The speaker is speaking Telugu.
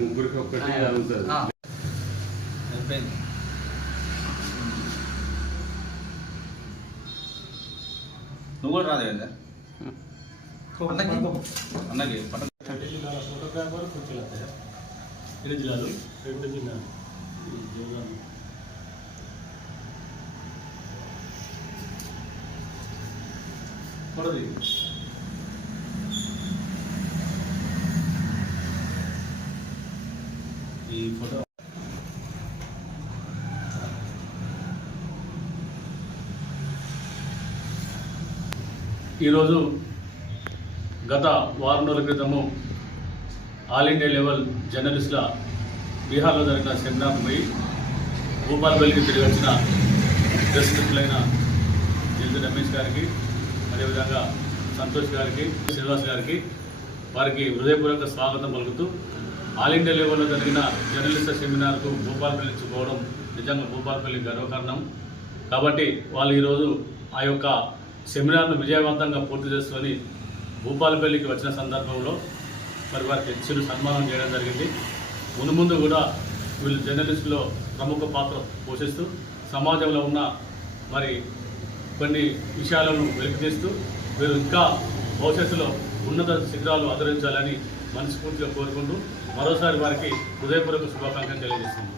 ముగ్గురికి ఒక్కటి అవుతుంది. నువ్వు కూడా రాలేదా అన్నకి ఫోటోగ్రాఫర్ కూర్చోలేదు రెండు జిల్లాలు రెండు జిల్లాలు ఫోటోది ఈ ఫోటో ఈరోజు గత వారం రోజుల క్రితము ఆల్ ఇండియా లెవెల్ జర్నలిస్టుల బీహార్లో జరిగిన సెమినార్ పోయి భూపాలపల్లికి తిరిగి వచ్చిన ప్రెసిడెంట్లైన జిల్లు రమేష్ గారికి అదేవిధంగా సంతోష్ గారికి శ్రీనివాస్ గారికి వారికి హృదయపూర్వక స్వాగతం పలుకుతూ ఆల్ ఇండియా లెవెల్లో జరిగిన జర్నలిస్టుల సెమినార్కు భూపాలపల్లి నుంచి పోవడం నిజంగా భూపాలపల్లి గర్వకారణం. కాబట్టి వాళ్ళు ఈరోజు ఆ యొక్క సెమినార్ను విజయవంతంగా పూర్తి చేసుకొని భూపాలపల్లికి వచ్చిన సందర్భంలో మరి వారికి హెచ్చులు సన్మానం చేయడం జరిగింది. ముందు కూడా వీళ్ళు జర్నలిస్టులో ప్రముఖ పాత్ర పోషిస్తూ సమాజంలో ఉన్న మరి కొన్ని విషయాలను వెలికితీస్తూ వీరు ఇంకా భవిష్యత్తులో ఉన్నత శిఖరాలు అధిరోహించాలని మనస్ఫూర్తిగా కోరుకుంటూ మరోసారి వారికి హృదయపూర్వక శుభాకాంక్షలు తెలియజేస్తుంది.